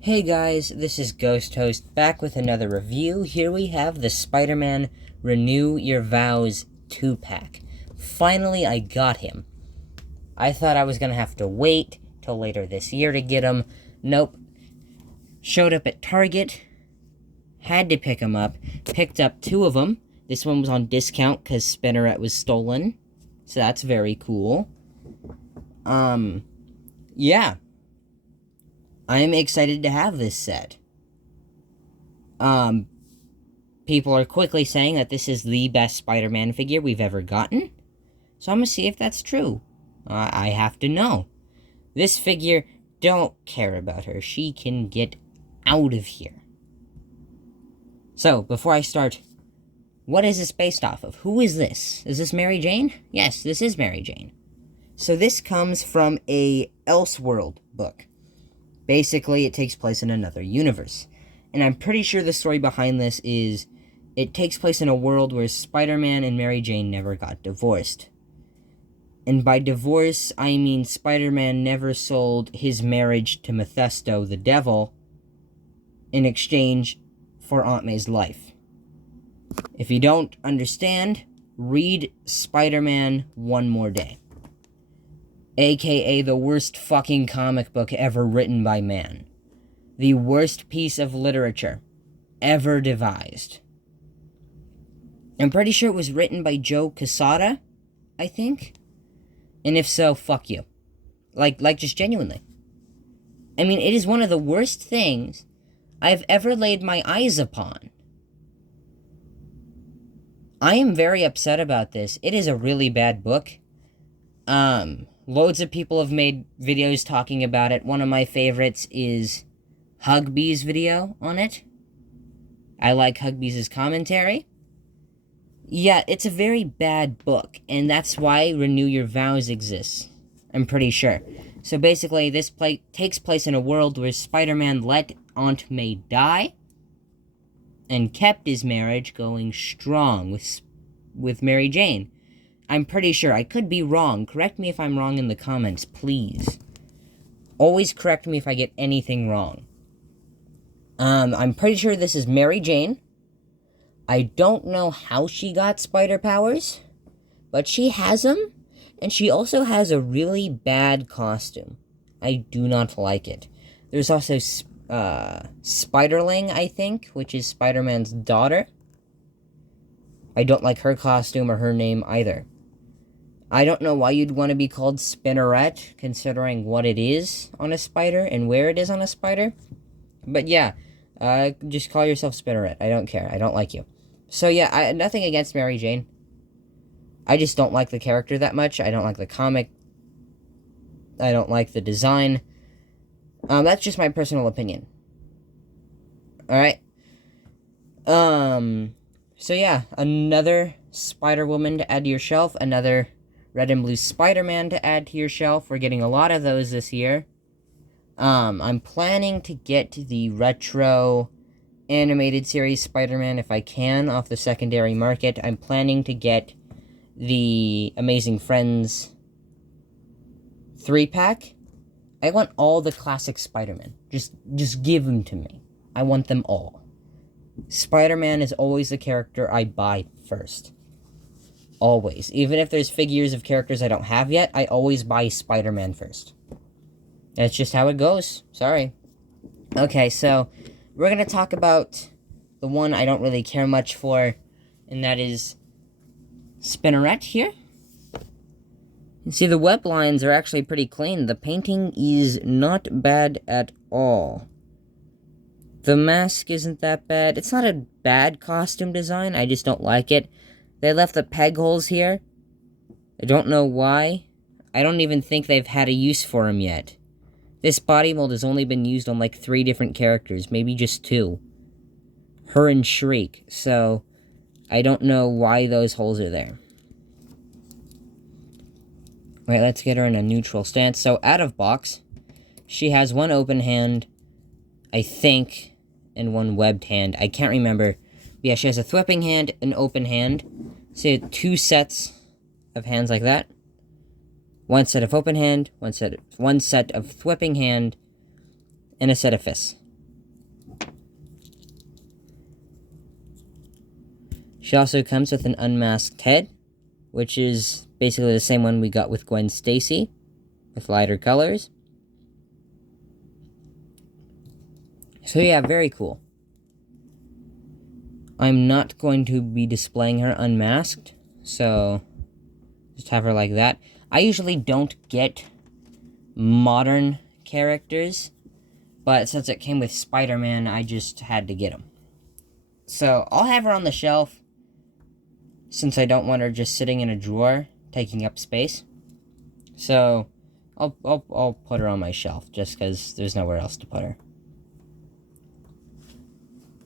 Hey guys, this is Ghost Host back with another review. Here we have the SpiderMan Renew Your Vows 2-pack. Finally, I got him. I thought I was gonna have to wait till later this year to get him. Nope. Showed up at Target. Had to pick him up. Picked up two of them. This one was on discount because Spineret was stolen. So that's very cool. Yeah. I am excited to have this set. People are quickly saying that this is the best Spider-Man figure we've ever gotten. So I'm gonna see if that's true. I have to know. This figure, don't care about her. She can get out of here. So, before I start, what is this based off of? Who is this? Is this Mary Jane? Yes, this is Mary Jane. So this comes from a Elseworld book. Basically, it takes place in another universe. And I'm pretty sure the story behind this is it takes place in a world where Spider-Man and Mary Jane never got divorced. And by divorce, I mean Spider-Man never sold his marriage to Mephisto, the devil, in exchange for Aunt May's life. If you don't understand, read Spider-Man One More Day. AKA the worst fucking comic book ever written by man. The worst piece of literature ever devised. I'm pretty sure it was written by Joe Quesada, I think. And if so, fuck you. Like just genuinely. I mean, it is one of the worst things I've ever laid my eyes upon. I am very upset about this. It is a really bad book. Loads of people have made videos talking about it. One of my favorites is Hugbee's video on it. I like Hugbee's commentary. Yeah, it's a very bad book, and that's why Renew Your Vows exists. I'm pretty sure. So basically, this takes place in a world where Spider-Man let Aunt May die and kept his marriage going strong with Mary Jane. I'm pretty sure. I could be wrong. Correct me if I'm wrong in the comments, please. Always correct me if I get anything wrong. I'm pretty sure this is Mary Jane. I don't know how she got spider powers, but she has them, and she also has a really bad costume. I do not like it. There's also Spiderling, I think, which is Spider-Man's daughter. I don't like her costume or her name either. I don't know why you'd want to be called Spineret, considering what it is on a spider and where it is on a spider. But yeah, just call yourself Spineret. I don't care. I don't like you. So yeah, nothing against Mary Jane. I just don't like the character that much. I don't like the comic. I don't like the design. That's just my personal opinion. Alright. So yeah, another Spider-Woman to add to your shelf. Another Red and Blue Spider-Man to add to your shelf. We're getting a lot of those this year. I'm planning to get the retro animated series Spider-Man if I can off the secondary market. I'm planning to get the Amazing Friends 3-pack. I want all the classic Spider-Man. Just give them to me. I want them all. Spider-Man is always the character I buy first. Always. Even if there's figures of characters I don't have yet, I always buy Spider-Man first. That's just how it goes. Sorry. Okay, so we're going to talk about the one I don't really care much for, and that is Spineret here. You see, the web lines are actually pretty clean. The painting is not bad at all. The mask isn't that bad. It's not a bad costume design. I just don't like it. They left the peg holes here. I don't know why. I don't even think they've had a use for him yet. This body mold has only been used on like 3 different characters. Maybe just 2. Her and Shriek. So, I don't know why those holes are there. Right, let's get her in a neutral stance. So, out of box, she has one open hand, I think, and one webbed hand. I can't remember. But yeah, she has a thwipping hand, an open hand. So, 2 sets of hands like that. One set of open hand, one set of thwipping hand, and a set of fists. She also comes with an unmasked head, which is basically the same one we got with Gwen Stacy, with lighter colors. So yeah, very cool. I'm not going to be displaying her unmasked, so just have her like that. I usually don't get modern characters, but since it came with Spider-Man, I just had to get him. So I'll have her on the shelf, since I don't want her just sitting in a drawer, taking up space. So I'll put her on my shelf, just because there's nowhere else to put her.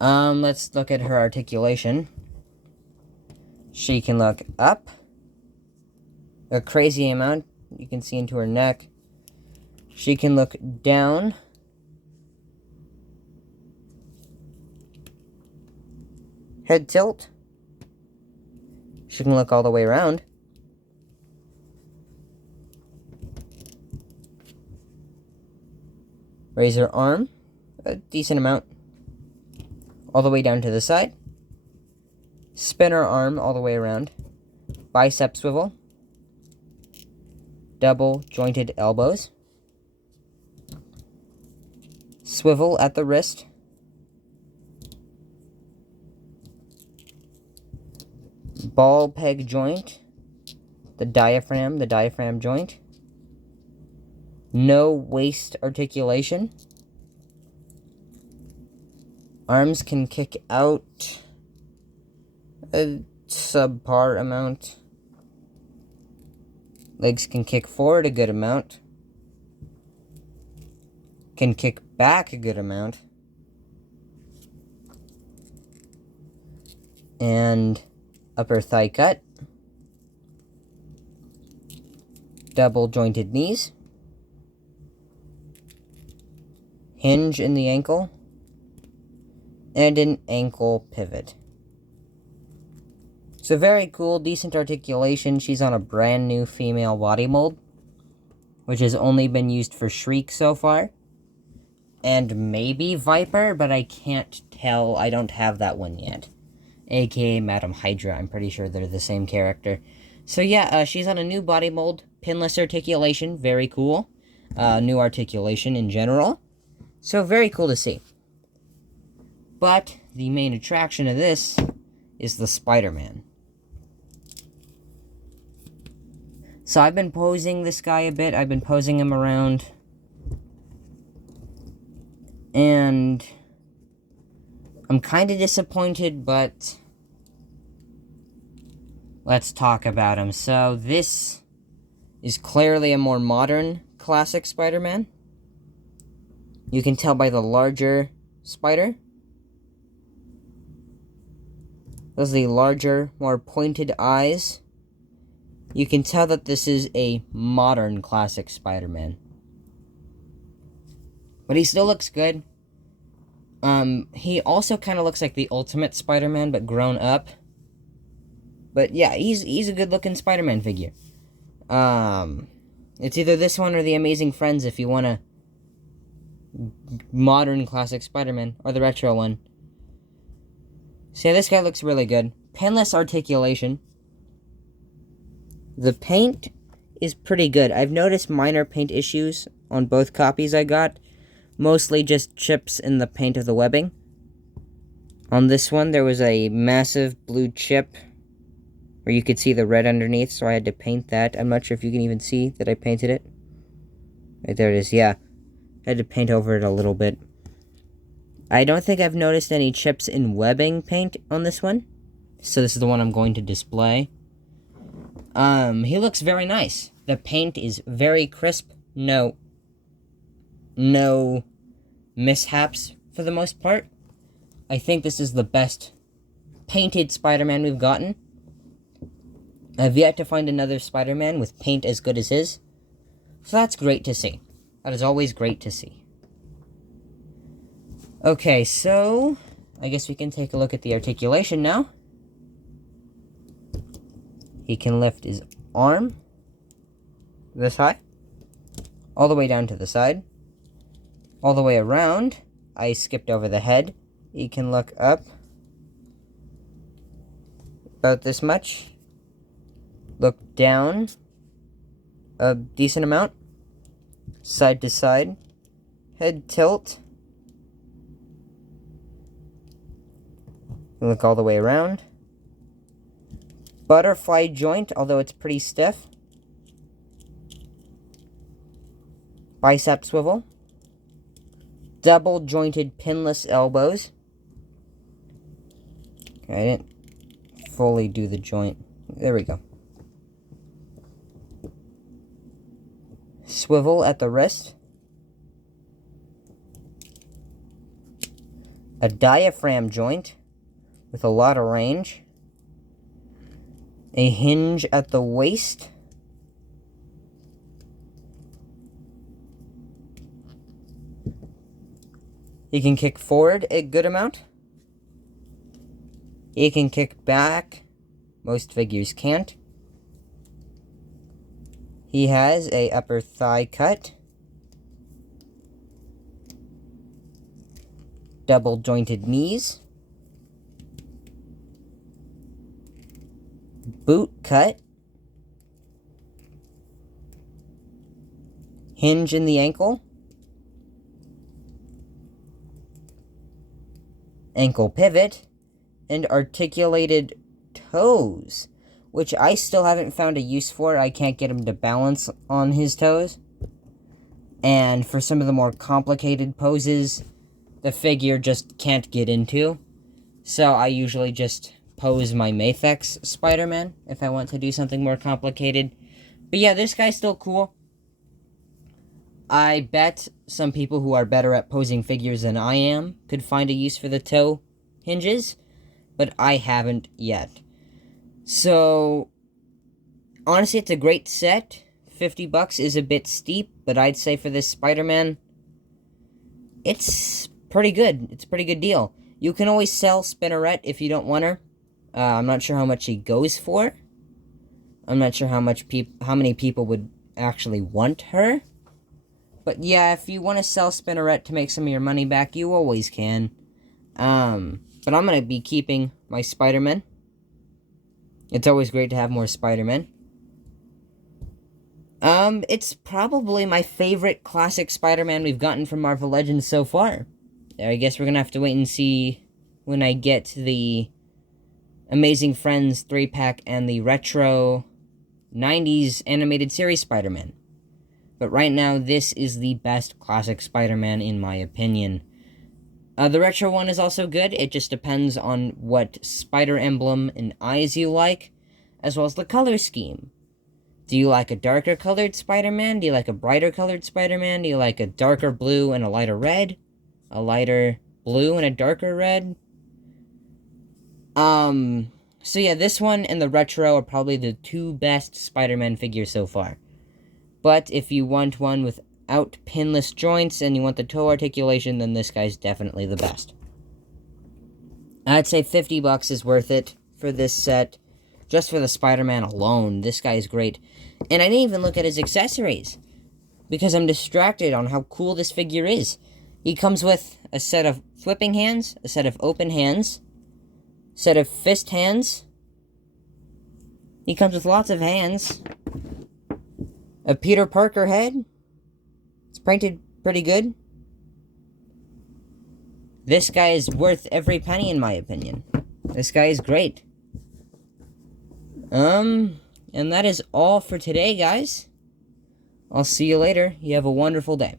Let's look at her articulation. She can look up a crazy amount. You can see into her neck. She can look down. Head tilt. She can look all the way around. Raise her arm a decent amount. All the way down to the side. Spin her arm all the way around. Bicep swivel. Double jointed elbows. Swivel at the wrist. Ball peg joint. The diaphragm joint. No waist articulation. Arms can kick out a subpar amount. Legs can kick forward a good amount. Can kick back a good amount. And upper thigh cut. Double jointed knees. Hinge in the ankle. And an ankle pivot. So very cool, decent articulation. She's on a brand new female body mold, which has only been used for Shriek so far. And maybe Viper, but I can't tell. I don't have that one yet. AKA Madam Hydra. I'm pretty sure they're the same character. So yeah, she's on a new body mold. Pinless articulation. Very cool. New articulation in general. So very cool to see. But the main attraction of this is the Spider-Man. So I've been posing this guy a bit. I've been posing him around. And I'm kind of disappointed, but let's talk about him. So this is clearly a more modern classic Spider-Man. You can tell by the larger spider. Those are the larger, more pointed eyes. You can tell that this is a modern classic Spider-Man. But he still looks good. He also kind of looks like the Ultimate Spider-Man, but grown up. But yeah, he's a good-looking Spider-Man figure. It's either this one or the Amazing Friends if you want a modern classic Spider-Man, or the retro one. So yeah, this guy looks really good. Pinless articulation. The paint is pretty good. I've noticed minor paint issues on both copies I got. Mostly just chips in the paint of the webbing. On this one, there was a massive blue chip where you could see the red underneath, so I had to paint that. I'm not sure if you can even see that I painted it. Right there it is, yeah. I had to paint over it a little bit. I don't think I've noticed any chips in webbing paint on this one. So this is the one I'm going to display. He looks very nice. The paint is very crisp. No mishaps for the most part. I think this is the best painted Spider-Man we've gotten. I've yet to find another Spider-Man with paint as good as his. So that's great to see. That is always great to see. Okay, so I guess we can take a look at the articulation now. He can lift his arm this high, all the way down to the side, all the way around. I skipped over the head. He can look up about this much. Look down a decent amount. Side to side. Head tilt. Look all the way around. Butterfly joint, although it's pretty stiff. Bicep swivel. Double jointed pinless elbows. Okay, I didn't fully do the joint. There we go. Swivel at the wrist. A diaphragm joint with a lot of range. A hinge at the waist. He can kick forward a good amount. He can kick back. Most figures can't. He has a upper thigh cut. Double jointed knees. Boot cut. Hinge in the ankle. Ankle pivot. And articulated toes, which I still haven't found a use for. I can't get him to balance on his toes. And for some of the more complicated poses, the figure just can't get into. So I usually just pose my Mafex Spider-Man if I want to do something more complicated. But yeah, this guy's still cool. I bet some people who are better at posing figures than I am could find a use for the toe hinges, but I haven't yet. So, honestly, it's a great set. $50 is a bit steep, but I'd say for this Spider-Man, it's pretty good. It's a pretty good deal. You can always sell Spineret if you don't want her. I'm not sure how much she goes for. I'm not sure how many people would actually want her. But yeah, if you want to sell Spineret to make some of your money back, you always can. But I'm going to be keeping my Spider-Man. It's always great to have more Spider-Man. It's probably my favorite classic Spider-Man we've gotten from Marvel Legends so far. I guess we're going to have to wait and see when I get the Amazing Friends 3-pack and the retro 90s animated series Spider-Man. But right now, this is the best classic Spider-Man in my opinion. The retro one is also good. It just depends on what spider emblem and eyes you like, as well as the color scheme. Do you like a darker colored Spider-Man? Do you like a brighter colored Spider-Man? Do you like a darker blue and a lighter red? A lighter blue and a darker red? So yeah, this one and the retro are probably the two best Spider-Man figures so far. But if you want one without pinless joints and you want the toe articulation, then this guy's definitely the best. I'd say $50 is worth it for this set. Just for the Spider-Man alone, this guy is great. And I didn't even look at his accessories, because I'm distracted on how cool this figure is. He comes with a set of flipping hands, a set of open hands, set of fist hands. He comes with lots of hands. A Peter Parker head. It's painted pretty good. This guy is worth every penny in my opinion. This guy is great. And that is all for today, guys. I'll see you later. You have a wonderful day.